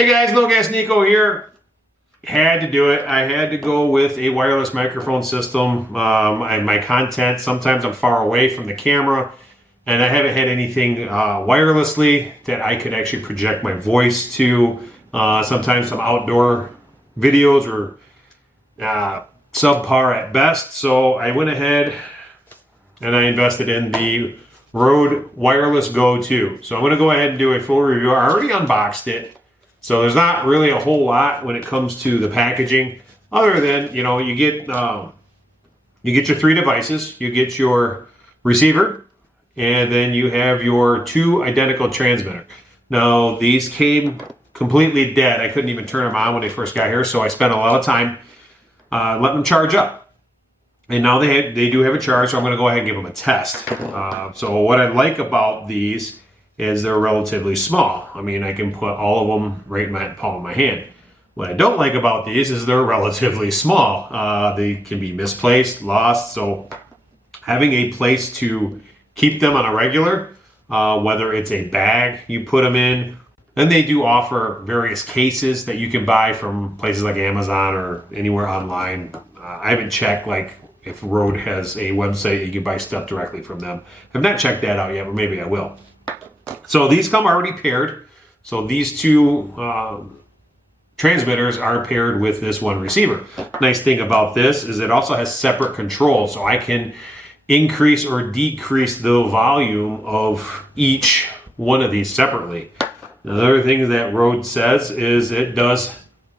Hey guys, No Gas Nico here. Had to do it. I had to go with a wireless microphone system. My content, sometimes I'm far away from the camera, and I haven't had anything wirelessly that I could actually project my voice to. Sometimes some outdoor videos are subpar at best. So I went ahead and I invested in the Rode Wireless Go 2. So I'm going to go ahead and do a full review. I already unboxed it. So there's not really a whole lot when it comes to the packaging, other than, you get your three devices. You get your receiver, and then you have your two identical transmitter. Now, these came completely dead. I couldn't even turn them on when they first got here, so I spent a lot of time letting them charge up. And now they do have a charge, so I'm going to go ahead and give them a test. So what I like about these is they're relatively small. I mean, I can put all of them right in my palm of my hand. What I don't like about these is they're relatively small. They can be misplaced, lost. So having a place to keep them on a regular, whether it's a bag you put them in, and they do offer various cases that you can buy from places like Amazon or anywhere online. I haven't checked if Rode has a website you can buy stuff directly from them. I've not checked that out yet, but maybe I will. So these come already paired. So these two transmitters are paired with this one receiver. Nice thing about this is it also has separate control, so I can increase or decrease the volume of each one of these separately. Another thing that Rode says is it does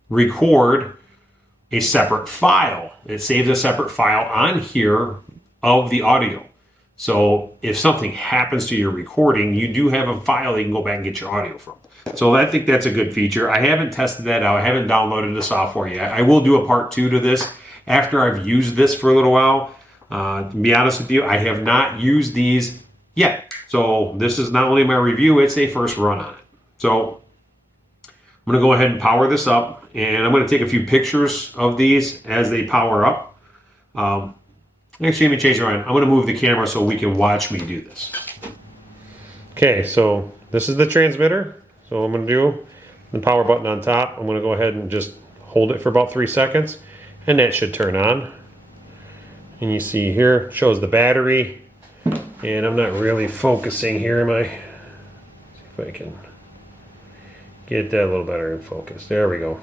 record a separate file. It saves a separate file on here of the audio. So if something happens to your recording, you do have a file you can go back and get your audio from. So I think that's a good feature. I haven't tested that out. I haven't downloaded the software yet. I will do a part 2 to this after I've used this for a little while. To be honest with you, I have not used these yet. So this is not only my review, it's a first run on it. So I'm going to go ahead and power this up, and I'm going to take a few pictures of these as they power up. Actually, let me change it around. I'm going to move the camera so we can watch me do this. Okay, so this is the transmitter. So I'm going to do the power button on top. I'm going to go ahead and just hold it for about 3 seconds, and that should turn on. And you see here, it shows the battery, and I'm not really focusing here. See if I can get that a little better in focus. There we go.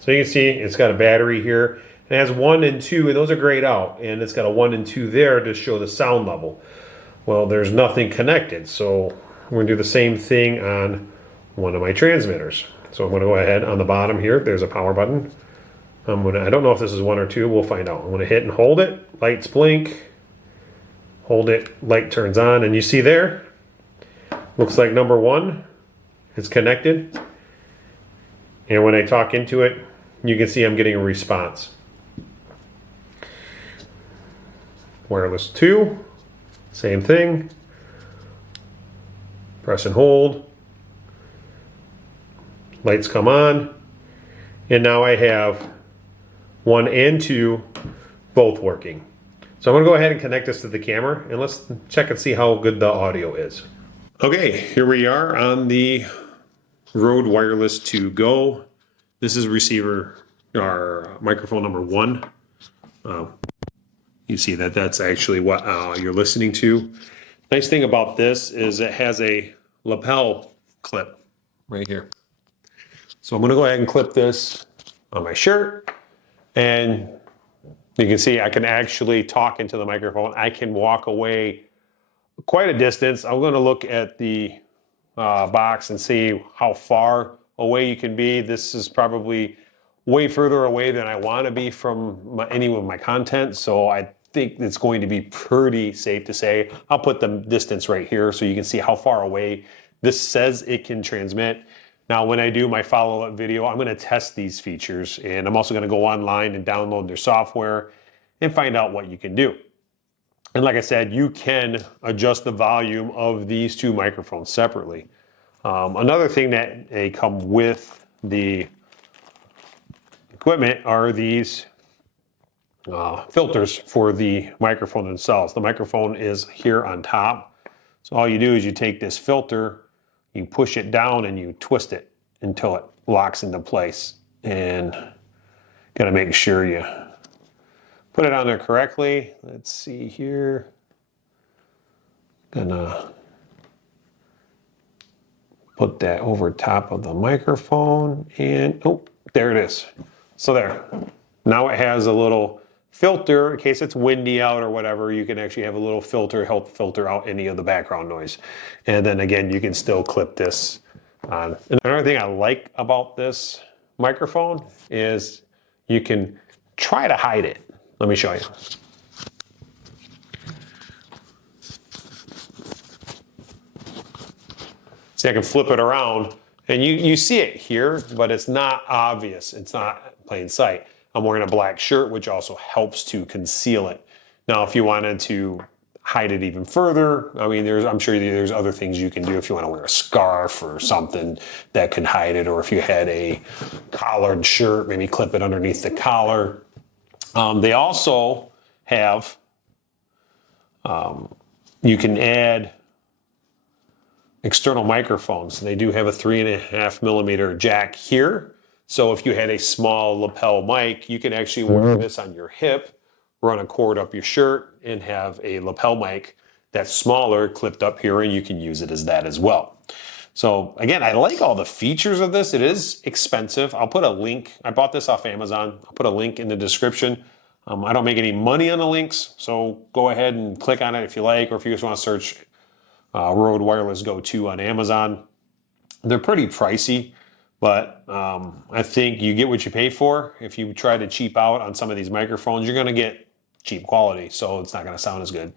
So you can see it's got a battery here. It has 1 and 2, and those are grayed out. And it's got a 1 and 2 there to show the sound level. Well, there's nothing connected, so we're going to do the same thing on one of my transmitters. So I'm going to go ahead on the bottom here. There's a power button. I don't know if this is 1 or 2. We'll find out. I'm going to hit and hold it. Lights blink. Hold it. Light turns on, and you see there. Looks like number 1 is connected. And when I talk into it, you can see I'm getting a response. Wireless 2, same thing. Press and hold. Lights come on. And now I have 1 and 2 both working. So I'm going to go ahead and connect this to the camera, and let's check and see how good the audio is. Okay, here we are on the Rode Wireless 2 Go. This is receiver, or microphone number 1. You see that's actually what you're listening to. Nice thing about this is it has a lapel clip right here. So I'm going to go ahead and clip this on my shirt, and you can see I can actually talk into the microphone. I can walk away quite a distance. I'm going to look at the box and see how far away you can be. This is probably way further away than I want to be from any of my content, so I think it's going to be pretty safe to say. I'll put the distance right here so you can see how far away this says it can transmit. Now, when I do my follow-up video, I'm going to test these features, and I'm also going to go online and download their software and find out what you can do. And like I said, you can adjust the volume of these two microphones separately. Another thing that they come with the equipment are these filters for the microphone themselves. The microphone is here on top. So all you do is you take this filter, you push it down and you twist it. until it locks into place. And got to make sure you put it on there correctly. Let's see here. Gonna put that over top of the microphone and, oh, there it is. So there. Now it has a little filter in case it's windy out or whatever. You can actually have a little filter help filter out any of the background noise. And then again, you can still clip this on. And another thing I like about this microphone is you can try to hide it. Let me show you. See, I can flip it around and you see it here, but it's not obvious. It's not plain sight. I'm wearing a black shirt, which also helps to conceal it. Now, if you wanted to hide it even further, I mean, I'm sure there's other things you can do if you want to wear a scarf or something that could hide it, or if you had a collared shirt, maybe clip it underneath the collar. They also have, you can add external microphones. They do have a 3.5 millimeter jack here. So if you had a small lapel mic, you can actually wear this on your hip, run a cord up your shirt, and have a lapel mic that's smaller clipped up here, and you can use it as that as well. So again, I like all the features of this. It is expensive. I'll put a link. I bought this off Amazon. I'll put a link in the description. I don't make any money on the links, so go ahead and click on it if you like, or if you just want to search Rode Wireless Go 2 on Amazon. They're pretty pricey, but I think you get what you pay for. If you try to cheap out on some of these microphones, you're going to get cheap quality, so it's not going to sound as good.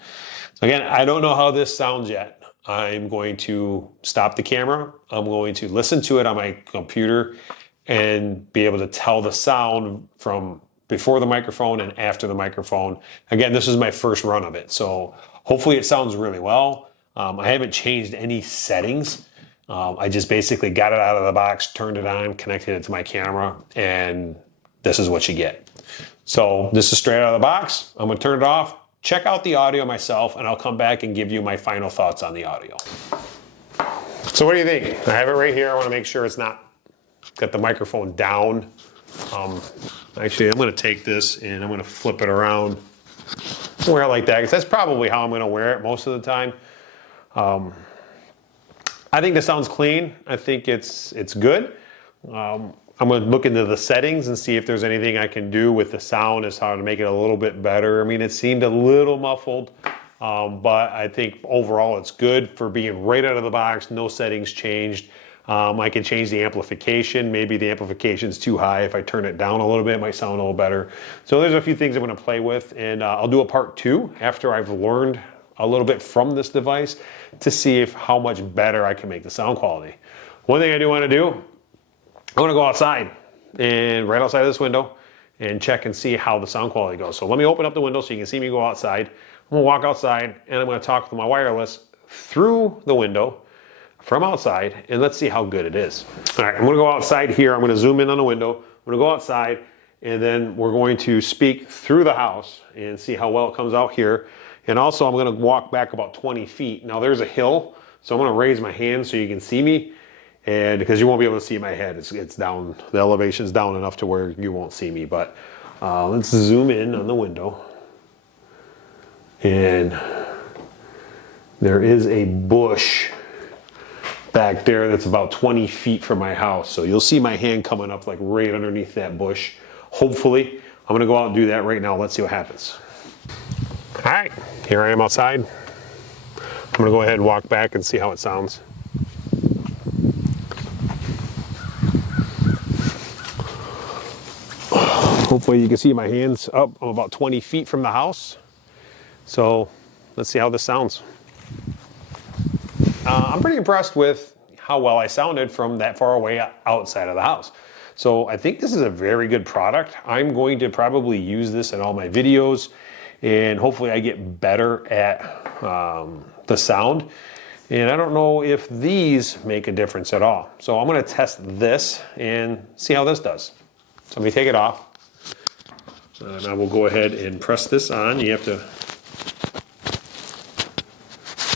So again, I don't know how this sounds yet. I'm going to stop the camera. I'm going to listen to it on my computer and be able to tell the sound from before the microphone and after the microphone. Again, this is my first run of it, so hopefully it sounds really well. I haven't changed any settings. I just basically got it out of the box, turned it on, connected it to my camera, and this is what you get. So this is straight out of the box. I'm gonna turn it off, check out the audio myself, and I'll come back and give you my final thoughts on the audio. So what do you think? I have it right here. I wanna make sure it's not got the microphone down. Actually, I'm gonna take this and I'm gonna flip it around. Wear it like that, because that's probably how I'm gonna wear it most of the time. I think this sounds clean. I think it's good. I'm going to look into the settings and see if there's anything I can do with the sound as how to make it a little bit better. I mean, it seemed a little muffled, but I think overall it's good for being right out of the box, no settings changed. I can change the amplification. Maybe the amplification's too high. If I turn it down a little bit, it might sound a little better. So there's a few things I'm going to play with, and I'll do a part 2 after I've learned a little bit from this device to see how much better I can make the sound quality. One thing I do want to do, I want to go outside and right outside this window and check and see how the sound quality goes. So let me open up the window so you can see me go outside. I'm going to walk outside and I'm going to talk with my wireless through the window from outside, and let's see how good it is. All right, I'm going to go outside here. I'm going to zoom in on the window. I'm going to go outside, and then we're going to speak through the house and see how well it comes out here. And also I'm going to walk back about 20 feet. Now there's a hill, so I'm going to raise my hand so you can see me, and because you won't be able to see my head. It's down, the elevation's down enough to where you won't see me. But let's zoom in on the window. And there is a bush back there that's about 20 feet from my house. So you'll see my hand coming up like right underneath that bush. Hopefully, I'm going to go out and do that right now. Let's see what happens. All right, here I am outside. I'm gonna go ahead and walk back and see how it sounds. Hopefully you can see my hands up. I'm about 20 feet from the house. So let's see how this sounds. I'm pretty impressed with how well I sounded from that far away outside of the house. So I think this is a very good product. I'm going to probably use this in all my videos, and hopefully I get better at the sound. And I don't know if these make a difference at all. So I'm going to test this and see how this does. So let me take it off. And I will go ahead and press this on. You have to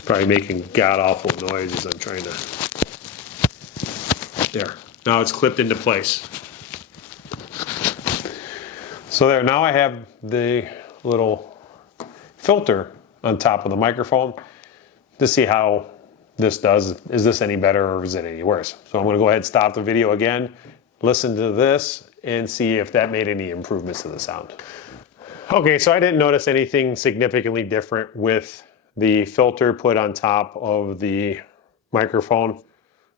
probably making god-awful noise as I'm trying to, there. Now it's clipped into place. So there, now I have the little filter on top of the microphone to see how this does. Is this any better or is it any worse? So I'm going to go ahead and stop the video again, listen to this, and see if that made any improvements to the sound. Okay, so I didn't notice anything significantly different with the filter put on top of the microphone.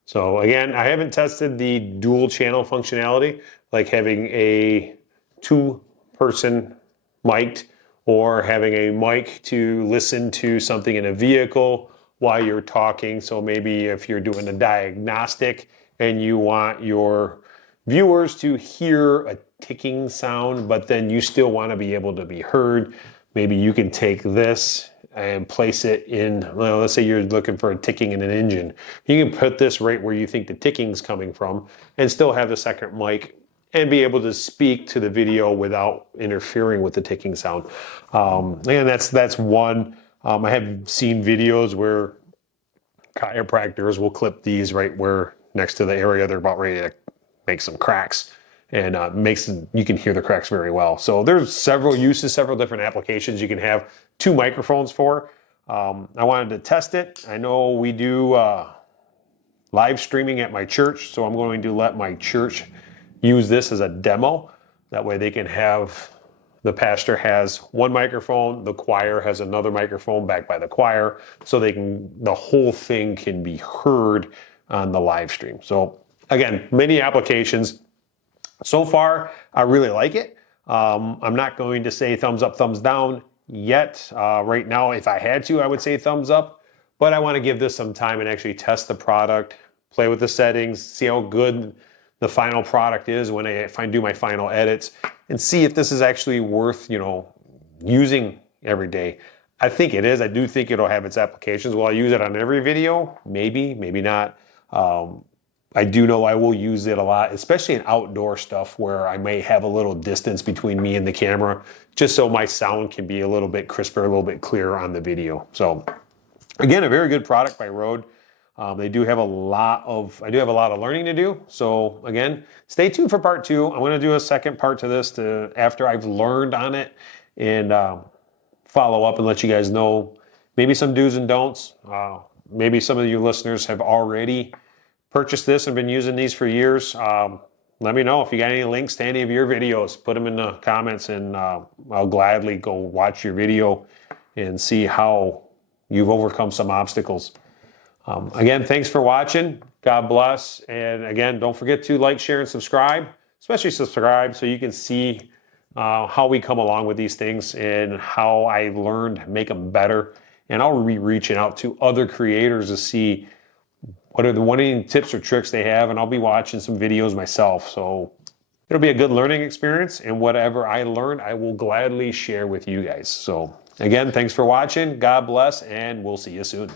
So again, I haven't tested the dual channel functionality, like having a two-person mic'd or having a mic to listen to something in a vehicle while you're talking. So maybe if you're doing a diagnostic and you want your viewers to hear a ticking sound, but then you still want to be able to be heard, maybe you can take this and place it in, well, let's say you're looking for a ticking in an engine. You can put this right where you think the ticking's coming from and still have the second mic and be able to speak to the video without interfering with the ticking sound. And that's one. I have seen videos where chiropractors will clip these right where next to the area they're about ready to make some cracks, and you can hear the cracks very well. So there's several uses, several different applications you can have two microphones for. I wanted to test it. I know we do live streaming at my church, so I'm going to let my church use this as a demo. That way they can have, the pastor has one microphone, the choir has another microphone backed by the choir, so the whole thing can be heard on the live stream. So again, many applications. So far, I really like it. I'm not going to say thumbs up, thumbs down yet. Right now, if I had to, I would say thumbs up, but I want to give this some time and actually test the product, play with the settings, see how good the final product is when I do my final edits, and see if this is actually worth, using every day. I think it is. I do think it'll have its applications. Will I use it on every video? Maybe, maybe not. I do know I will use it a lot, especially in outdoor stuff where I may have a little distance between me and the camera, just so my sound can be a little bit crisper, a little bit clearer on the video. So again, a very good product by Rode. I do have a lot of learning to do. So again, stay tuned for part 2. I'm going to do a second part to this after I've learned on it, and follow up and let you guys know maybe some do's and don'ts. Maybe some of you listeners have already purchased this and been using these for years. Let me know if you got any links to any of your videos. Put them in the comments, and I'll gladly go watch your video and see how you've overcome some obstacles. Again, thanks for watching. God bless. And again, don't forget to like, share, and subscribe. Especially subscribe so you can see how we come along with these things and how I learned to make them better. And I'll be reaching out to other creators to see what are any tips or tricks they have, and I'll be watching some videos myself. So it'll be a good learning experience, and whatever I learned, I will gladly share with you guys. So again, thanks for watching. God bless, and we'll see you soon.